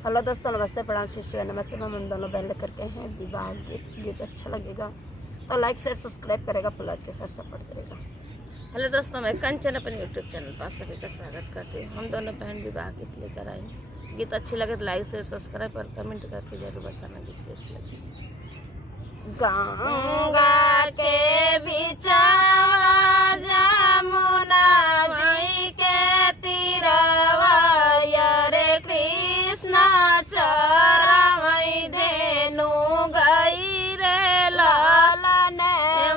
हेलो दोस्तों, नमस्ते, प्रणाम, शिष्य, नमस्ते। हम दोनों बहन लेकर के हैं विवाह गीत अच्छा लगेगा तो लाइक शेयर सब्सक्राइब करेगा, फ्लैट के साथ सपोर्ट करेगा। हेलो दोस्तों, मैं कंचन अपने यूट्यूब चैनल पर सभी का स्वागत करती हूँ। हम दोनों बहन विवाह गीत लेकर आए। गीत अच्छी लगे तो लाइक शेयर सब्सक्राइब और कमेंट करके जरूर बताना गीत कैसी लगी। गंगा के बिचवा जमुना जी के तीरवा रे कृष्णा चरवै धेनु गई रे लालन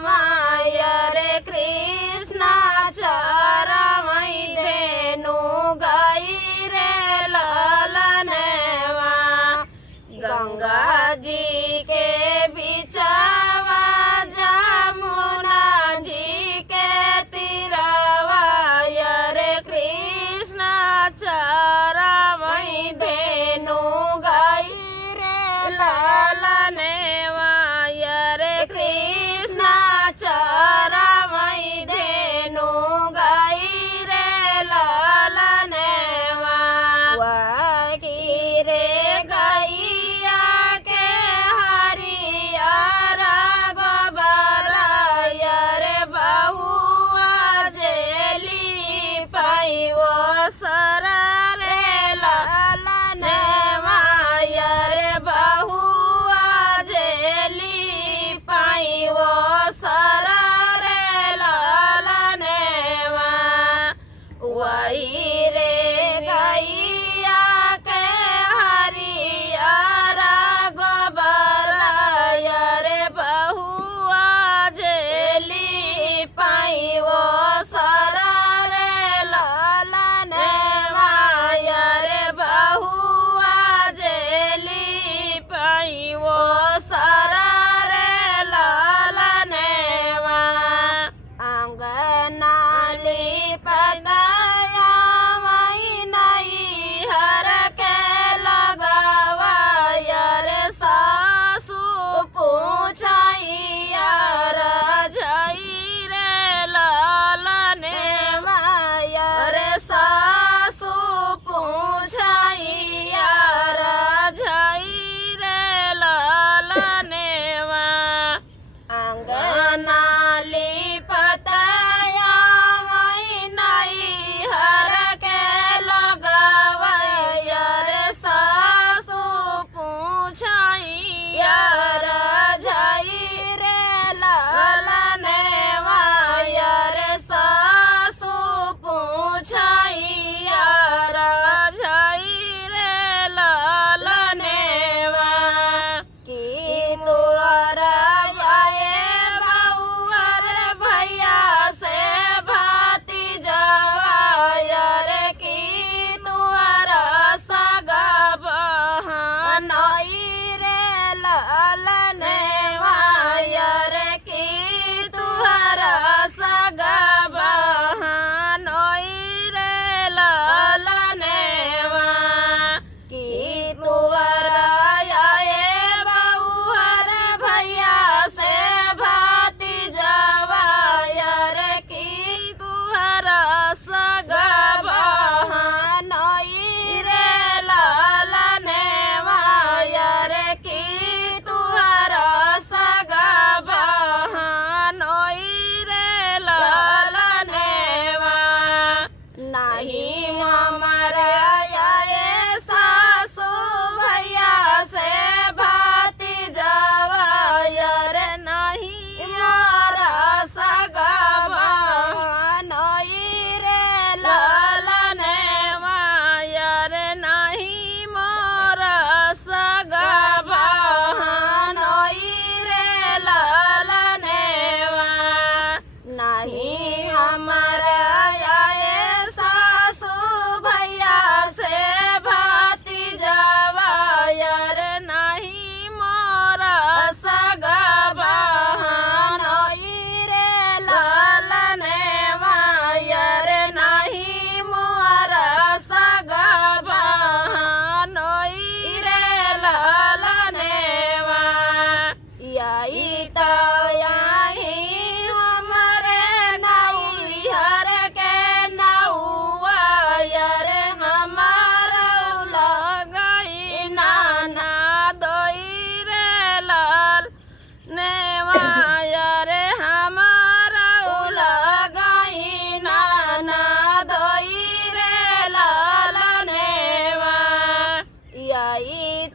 माया रे कृष्णा चरवै धेनु गई रे लालन गंगा जी के बिचवा जमुना जी के तीरवा रे कृष्णा चरवै धेनु गई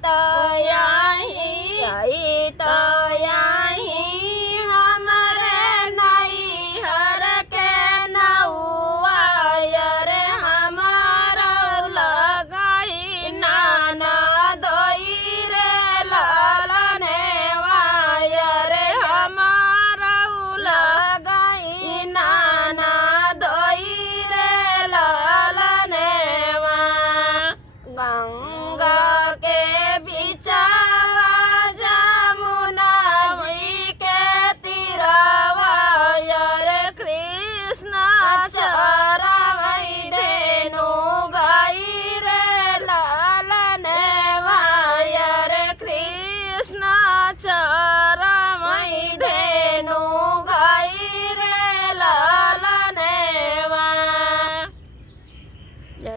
गीत